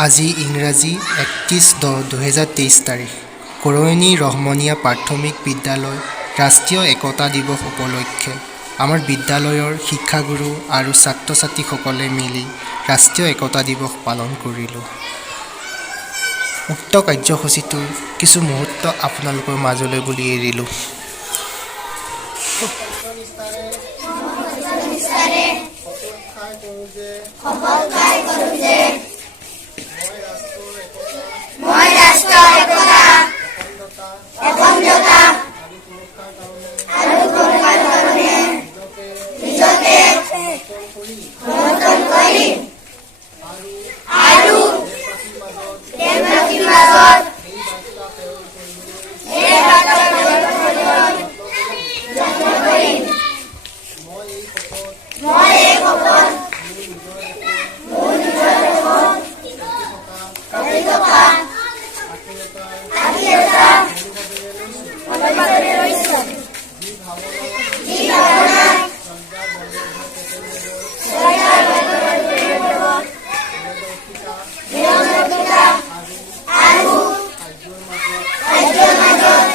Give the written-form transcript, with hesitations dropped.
আজি ইংৰাজী 31/10/2023 তাৰিখ। কৰয়নী ৰহমনীয়া প্ৰাথমিক বিদ্যালয় ৰাষ্ট্ৰীয় একতা দিৱস উপলক্ষে আমাৰ বিদ্যালয়ৰ শিক্ষাগুৰু আৰু ছাত্ৰ ছাত্ৰীসকলে মিলি ৰাষ্ট্ৰীয় একতা দিৱস পালন কৰিলোঁ। উক্ত কাৰ্যসূচীটোৰ কিছু মুহূৰ্ত আপোনালোকৰ মাজলৈ বুলি এৰিলোঁ। মই ৰাষ্ট্ৰৰ একতা, অখণ্ডতা আৰু সুৰক্ষাৰ কাৰণে নিজকে সমৰ্পণ কৰিম আৰু দেশবাসীৰ মাজত এই বাৰ্তা প্ৰেৰণ যত্ন কৰিম। মই এই শপত মোৰ নিজৰ দেশত প্ৰতি থকা আত্মীয়তা অনুভৱেৰে লৈছোঁ। যি ভাৱনা নিৰন্তৰতা আৰু কাৰ্যৰ মাজত